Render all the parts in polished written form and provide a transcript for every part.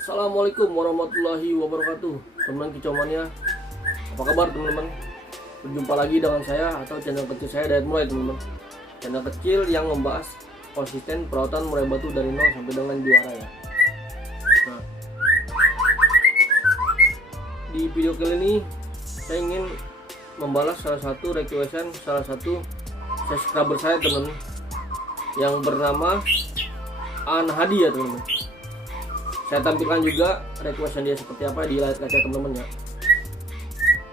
Assalamualaikum warahmatullahi wabarakatuh. Teman kicauannya, apa kabar teman-teman? Berjumpa lagi dengan saya atau channel kecil saya Dayat Mulai, teman-teman. Channel kecil yang membahas konsisten perawatan murai batu dari nol sampai dengan juara ya. Nah, di video kali ini saya ingin membalas salah satu requestan salah satu subscriber saya, teman-teman, yang bernama An Hadi ya, teman-teman. Saya tampilkan juga requestan dia seperti apa di layar kaca teman-teman ya.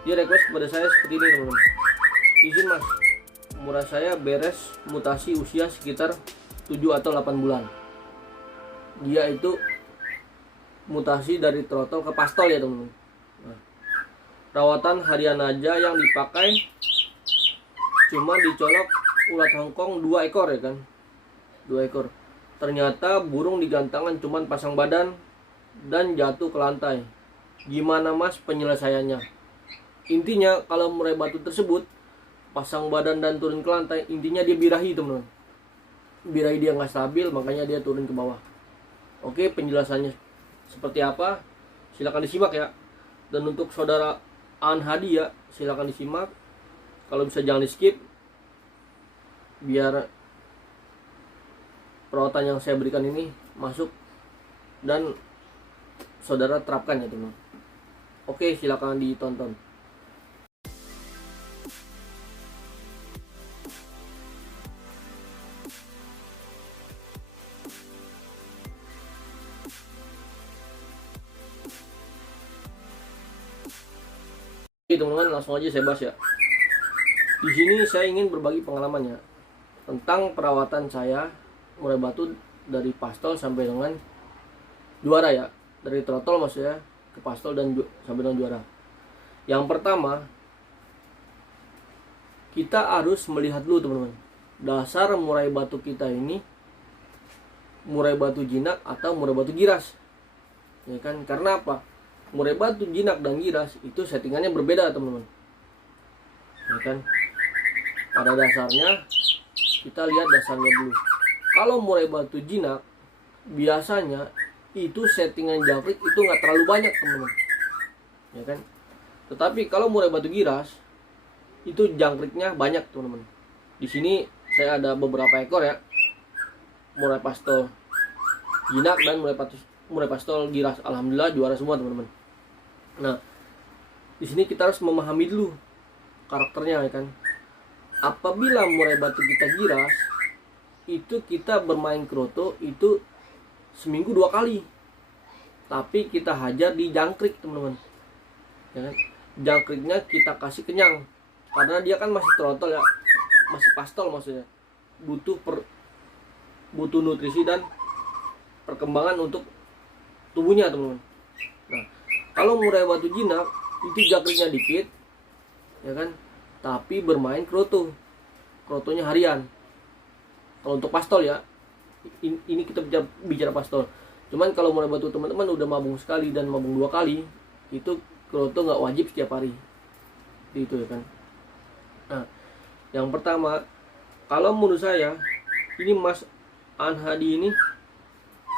Dia request kepada saya seperti ini, teman-teman. Izin mas, murai saya beres mutasi usia sekitar 7 atau 8 bulan. Dia itu mutasi dari trotol ke pastol ya, teman-teman. Nah, perawatan harian aja yang dipakai cuma dicolok ulat Hongkong 2 ekor ya kan. 2 ekor. Ternyata burung di gantangan cuman pasang badan dan jatuh ke lantai. Gimana mas penyelesaiannya? Intinya kalau murai batu tersebut pasang badan dan turun ke lantai, intinya dia birahi, teman-teman. Birahi dia nggak stabil, makanya dia turun ke bawah. Oke, penjelasannya seperti apa? Silakan disimak ya. Dan untuk saudara An Hadi ya, silakan disimak. Kalau bisa jangan di skip, biar perawatan yang saya berikan ini masuk dan saudara terapkan ya, teman. Oke, silakan ditonton. Oke teman-teman, langsung aja saya bahas ya. Di sini saya ingin berbagi pengalamannya tentang perawatan saya murai batu dari pastol sampai dengan juara ya. Dari trotol maksudnya ke pastol dan sampai dengan juara. Yang pertama, kita harus melihat dulu, teman-teman, dasar murai batu kita ini murai batu jinak atau murai batu giras. Ya kan? Karena apa? Murai batu jinak dan giras itu settingannya berbeda, teman-teman. Ya kan? Pada dasarnya kita lihat dasarnya dulu. Kalau murai batu jinak biasanya itu settingan jangkrik itu nggak terlalu banyak, teman-teman. Ya kan? Tetapi kalau murai batu giras itu jangkriknya banyak, teman-teman. Di sini saya ada beberapa ekor ya. Murai pastol jinak dan murai pastol giras. Alhamdulillah juara semua, teman-teman. Nah, di sini kita harus memahami dulu karakternya ya kan. Apabila murai batu kita giras, itu kita bermain kroto itu seminggu 2 kali. Tapi kita hajar di jangkrik, teman-teman. Ya kan? Jangkriknya kita kasih kenyang. Karena dia kan masih trotol ya. Masih pastol maksudnya. Butuh nutrisi dan perkembangan untuk tubuhnya, teman-teman. Nah, kalau murai batu jinak itu jangkriknya dikit, ya kan? Tapi bermain kroto. Krotonya harian. Kalau untuk pastol ya, ini kita bicara pastol. Cuman kalau murai batu teman-teman udah mabung sekali dan mabung 2 kali, itu kroto nggak wajib setiap hari. Itu ya kan. Nah, yang pertama, kalau menurut saya ini Mas An Hadi ini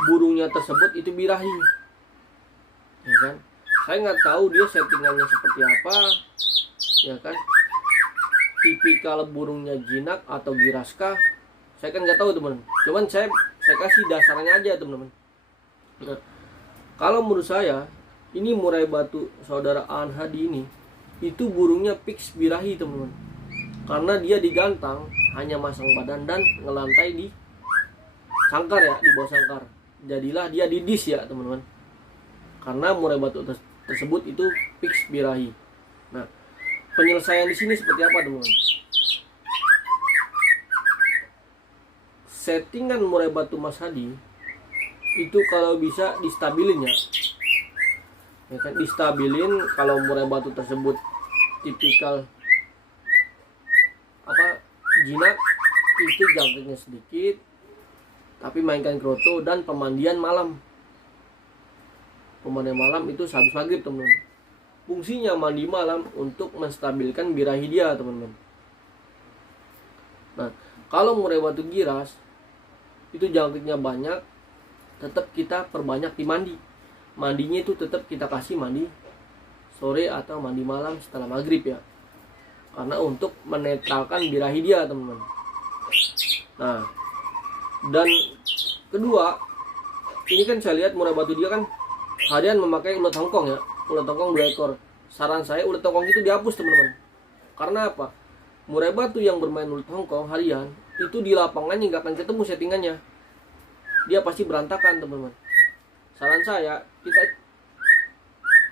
burungnya tersebut itu birahi. Ya kan? Saya nggak tahu dia settingannya seperti apa. Ya kan? Tipikal burungnya jinak atau giraskah? Saya kan nggak tahu, teman. Cuman saya kasih dasarnya aja, teman-teman. Nah, kalau menurut saya ini murai batu saudara An Hadi ini itu burungnya fix birahi, teman-teman. Karena dia digantang hanya masang badan dan ngelantai di sangkar ya, di bawah sangkar. Jadilah dia di dish ya, teman-teman. Karena murai batu tersebut itu fix birahi. Nah, penyelesaian di sini seperti apa, teman-teman? Settingan murai batu Mas Hadi itu kalau bisa distabilin ya. Ya kan, distabilin. Kalau murai batu tersebut tipikal jinak, itu jangkriknya sedikit, tapi mainkan kroto dan pemandian malam. Pemandian malam itu sehabis maghrib, teman-teman. Fungsinya mandi malam untuk menstabilkan birahi dia, teman-teman. Nah, kalau murai batu giras itu jangkriknya banyak, tetap kita perbanyak di mandi. mandinya itu tetap kita kasih mandi sore atau mandi malam setelah maghrib ya, karena untuk menetralkan birahi dia teman-teman. Nah, dan kedua, ini kan saya lihat murai batu dia kan harian memakai ulat hongkong ya, ulat hongkong 2 ekor. Saran saya ulat hongkong itu dihapus teman-teman. Karena apa? Murai batu yang bermain ulat hongkong harian itu di lapangannya nggak akan ketemu settingannya, dia pasti berantakan teman-teman. Saran saya,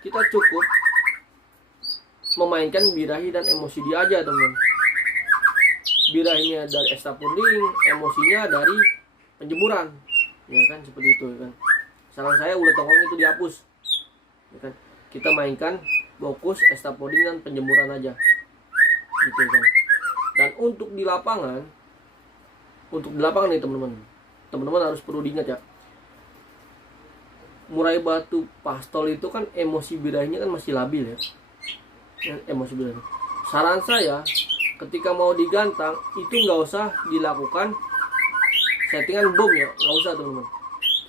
kita cukup memainkan birahi dan emosi dia aja teman-teman. Birahinya dari estapunding, emosinya dari penjemuran, ya kan, seperti itu ya kan. Saran saya ulat hongkong itu dihapus, ya kan. Kita mainkan fokus estapunding dan penjemuran aja, gitu kan. Dan untuk di lapangan nih teman-teman harus perlu diingat ya, murai batu pastol itu kan emosi birahinya kan masih labil ya, emosi birahi. Saran saya ketika mau digantang itu nggak usah dilakukan settingan bom ya, nggak usah teman-teman.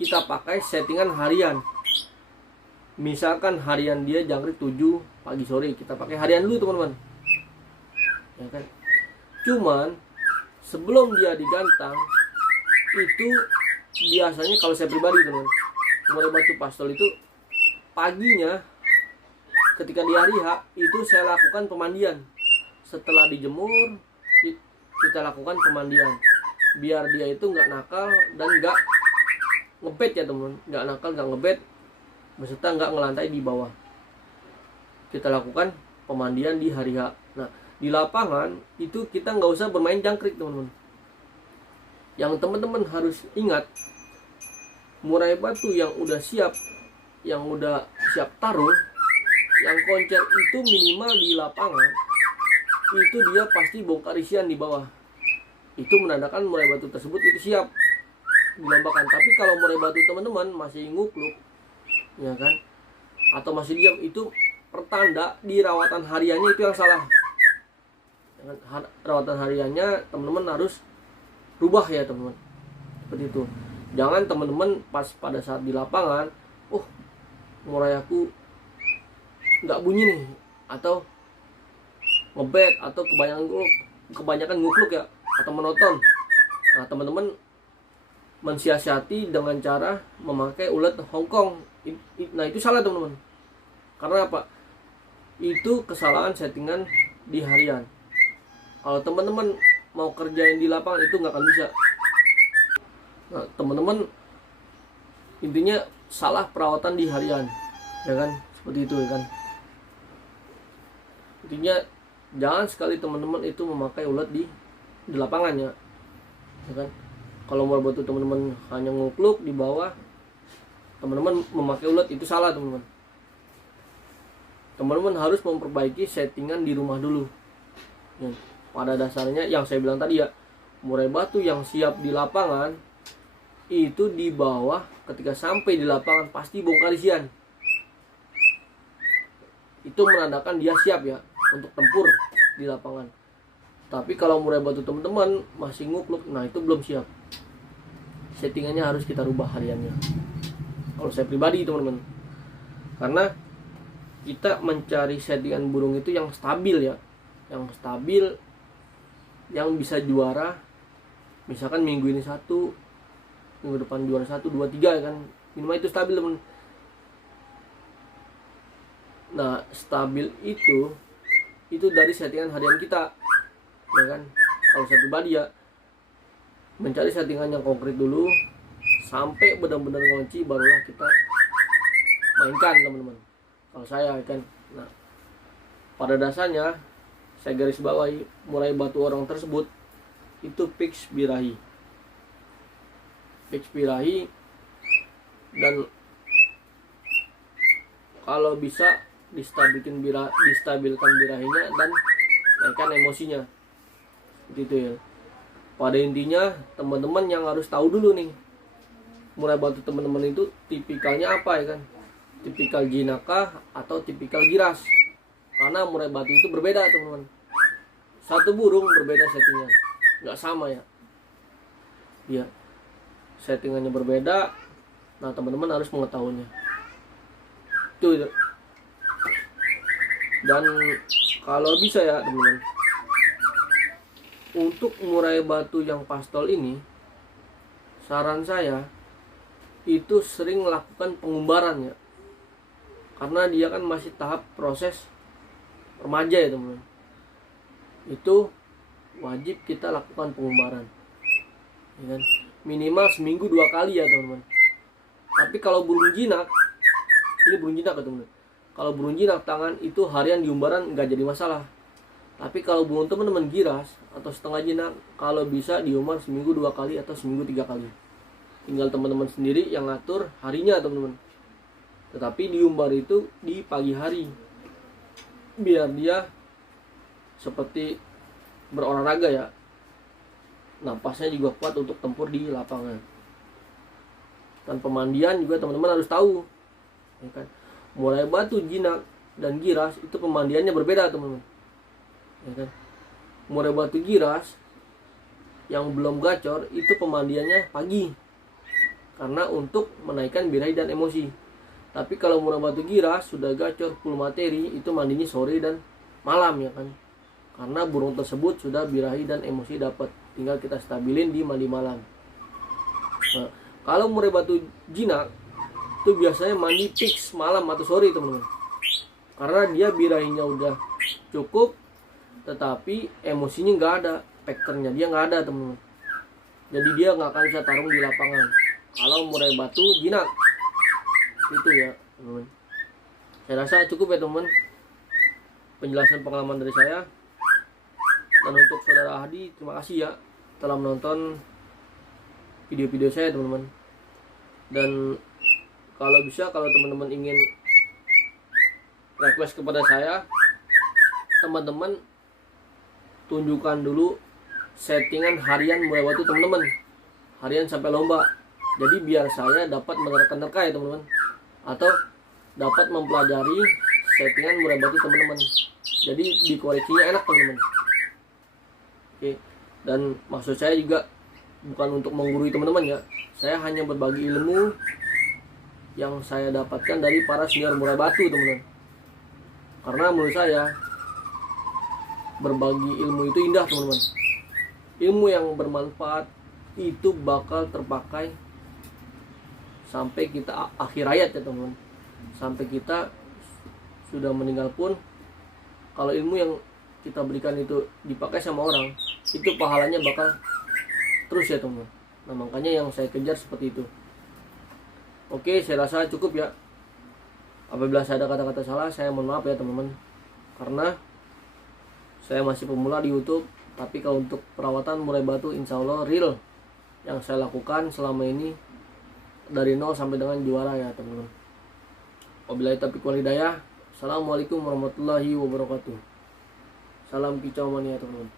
Kita pakai settingan harian. Misalkan harian dia jangkrik 7 pagi sore, kita pakai harian dulu teman-teman, ya kan. Cuman sebelum dia digantang itu biasanya kalau saya pribadi teman-teman, murai batu pastol itu paginya ketika di hari H itu saya lakukan pemandian. Setelah dijemur kita lakukan pemandian biar dia itu nggak nakal dan nggak ngebet ya teman, nggak nakal, nggak ngebet, beserta nggak ngelantai di bawah. Kita lakukan pemandian di hari H. Nah, di lapangan itu kita nggak usah bermain jangkrik teman-teman. Yang teman-teman harus ingat, murai batu yang udah siap tarung, yang koncer itu minimal di lapangan itu dia pasti bongkar isian di bawah. Itu menandakan murai batu tersebut itu siap dilombakan. Tapi kalau murai batu teman-teman masih ngukluk, ya kan, atau masih diam, itu pertanda di rawatan hariannya itu yang salah. Rawatan hariannya teman-teman harus rubah ya teman-teman, seperti itu. Jangan teman-teman pas pada saat di lapangan, murai aku nggak bunyi nih, atau ngebet, atau kebanyakan ngukluk ya, atau monoton. Nah, teman-teman mensiasati dengan cara memakai ulat hongkong. Nah, itu salah teman-teman. Karena apa? Itu kesalahan settingan di harian. Kalau teman-teman mau kerjain di lapangan itu nggak akan bisa. Nah, teman-teman intinya salah perawatan di harian, ya kan, seperti itu ya kan. Intinya jangan sekali teman-teman itu memakai ulat di lapangannya, ya kan. Kalau murai batu teman-teman hanya ngukluk di bawah, teman-teman memakai ulat itu salah teman-teman. Teman-teman harus memperbaiki settingan di rumah dulu, ya. Pada dasarnya yang saya bilang tadi ya, murai batu yang siap di lapangan itu di bawah ketika sampai di lapangan pasti bongkar isian. Itu menandakan dia siap ya untuk tempur di lapangan. Tapi kalau murai batu teman-teman masih ngukluk, nah itu belum siap. Settingannya harus kita rubah hariannya. Kalau saya pribadi teman-teman, karena kita mencari settingan burung itu yang stabil ya, yang stabil, yang bisa juara. Misalkan minggu ini 1, minggu depan juara 1, 2, 3 kan, minimal itu stabil teman. Nah, stabil itu dari settingan harian kita, ya kan. Kalau saya pribadi ya, mencari settingan yang konkret dulu sampai benar-benar ngunci, barulah kita mainkan teman-teman. Kalau saya kan, nah pada dasarnya saya garis bawahi, murai batu orang tersebut itu fix birahi, dan kalau bisa distabilkan birahinya dan naikkan emosinya, gitu ya. Pada intinya teman-teman yang harus tahu dulu nih, murai batu teman-teman itu tipikalnya apa ya kan, tipikal jinakah atau tipikal giras. Karena murai batu itu berbeda teman-teman, satu burung berbeda settingan, nggak sama ya, settingannya berbeda. Nah, teman-teman harus mengetahuinya. Itu. Dan kalau bisa ya teman-teman, untuk murai batu yang pastol ini, saran saya itu sering lakukan pengumbaran ya, karena dia kan masih tahap proses remaja ya teman-teman. Itu wajib kita lakukan pengumbaran ya kan? Minimal seminggu 2 kali ya teman-teman. Tapi kalau burung jinak, ini burung jinak ya teman-teman, kalau burung jinak tangan itu harian diumbaran nggak jadi masalah. Tapi kalau burung teman-teman giras atau setengah jinak, kalau bisa diumbar seminggu 2 kali atau seminggu 3 kali. Tinggal teman-teman sendiri yang ngatur harinya teman-teman. Tetapi diumbar itu di pagi hari, biar dia seperti berolahraga ya, napasnya juga kuat untuk tempur di lapangan. Dan pemandian juga teman-teman harus tahu ya kan? Murai batu jinak dan giras itu pemandiannya berbeda teman-teman ya kan? Murai batu giras yang belum gacor itu pemandiannya pagi, karena untuk menaikkan birahi dan emosi. Tapi kalau murai batu giras sudah gacor full materi, itu mandinya sore dan malam ya kan, karena burung tersebut sudah birahi dan emosi dapat, tinggal kita stabilin di mandi malam. Nah, kalau murai batu jinak itu biasanya mandi fix malam atau sore teman-teman, karena dia birahinya udah cukup tetapi emosinya nggak ada, faktornya dia nggak ada teman-teman, jadi dia nggak akan bisa tarung di lapangan kalau murai batu jinak. Itu ya teman-teman, saya rasa cukup ya teman-teman penjelasan pengalaman dari saya. Dan untuk saudara Hadi, terima kasih ya telah menonton video-video saya teman-teman. Dan kalau bisa, kalau teman-teman ingin request kepada saya, teman-teman tunjukkan dulu settingan harian murai batu teman-teman, harian sampai lomba. Jadi biar saya dapat menerka-nerka ya teman-teman, atau dapat mempelajari settingan murai batu teman-teman, jadi dikoreksinya enak teman-teman. Oke. Dan maksud saya juga bukan untuk menggurui teman-teman ya, saya hanya berbagi ilmu yang saya dapatkan dari para senior murai batu teman-teman. Karena menurut saya berbagi ilmu itu indah teman-teman. Ilmu yang bermanfaat itu bakal terpakai sampai kita akhir hayat ya teman-teman. Sampai kita sudah meninggal pun, kalau ilmu yang kita berikan itu dipakai sama orang, itu pahalanya bakal terus ya teman-teman. Nah makanya yang saya kejar seperti itu. Oke, saya rasa cukup ya. Apabila saya ada kata-kata salah, saya mohon maaf ya teman-teman, karena saya masih pemula di YouTube. Tapi kalau untuk perawatan murai batu, insya Allah real yang saya lakukan selama ini dari nol sampai dengan juara ya teman-teman. Wabillahi taufiq wal hidayah. Assalamualaikum warahmatullahi wabarakatuh. Salam kicau mania teman-teman.